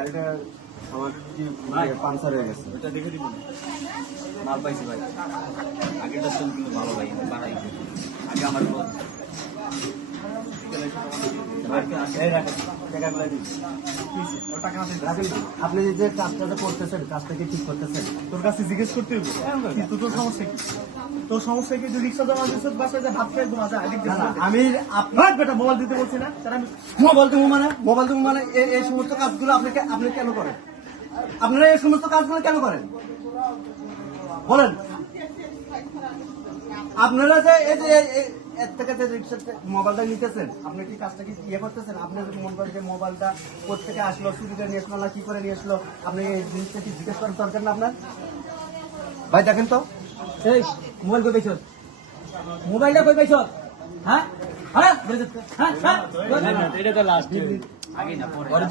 গাড়িটা আমার কি পাঞ্চার হয়ে গেছে। ওটা দেখে দিব মাল পাইছি ভাই। আগেরটা চল কিন্তু ভালো ভাই বানাই আগে আমার আপনি যে কাজটা করতেছেন কাজটা কি ঠিক করতেছেন? তোর কাছে জিজ্ঞেস করতে হবে কিন্তু তোর সমস্যা কি? তোর সমস্যা কি? তুই রিক্সা জমা দিচ্ছিস বাসায় যে ভাত খাই ঘুমা যায় আমি আপনার বেটা মোবাইল দিতে বলছি না তার আমি মোবাইল দেবো মানে এই সমস্ত কাজগুলো আপনি কেন করেন? আপনারা এই সমস্ত কাজগুলো কেন করেন বলেন? আপনারা যে এই যে এর থেকে যে মোবাইলটা নিতেছেন, আপনি কি কাজটা কি ইয়ে করতেছেন? আপনি যদি মনে করেন যে মোবাইলটা কোথেকে আসলো, চুরি করে নিয়ে আসলো না কি করে নিয়ে আসলো, আপনি এই জিনিসটা কি জিজ্ঞেস করার দরকার না আপনার? ভাই দেখেন তো, এই মোবাইল কই পাইছ? মোবাইলটা কই পাইছ? হ্যাঁ হ্যাঁ হ্যাঁ এটা তো লাস্ট আগে না পরে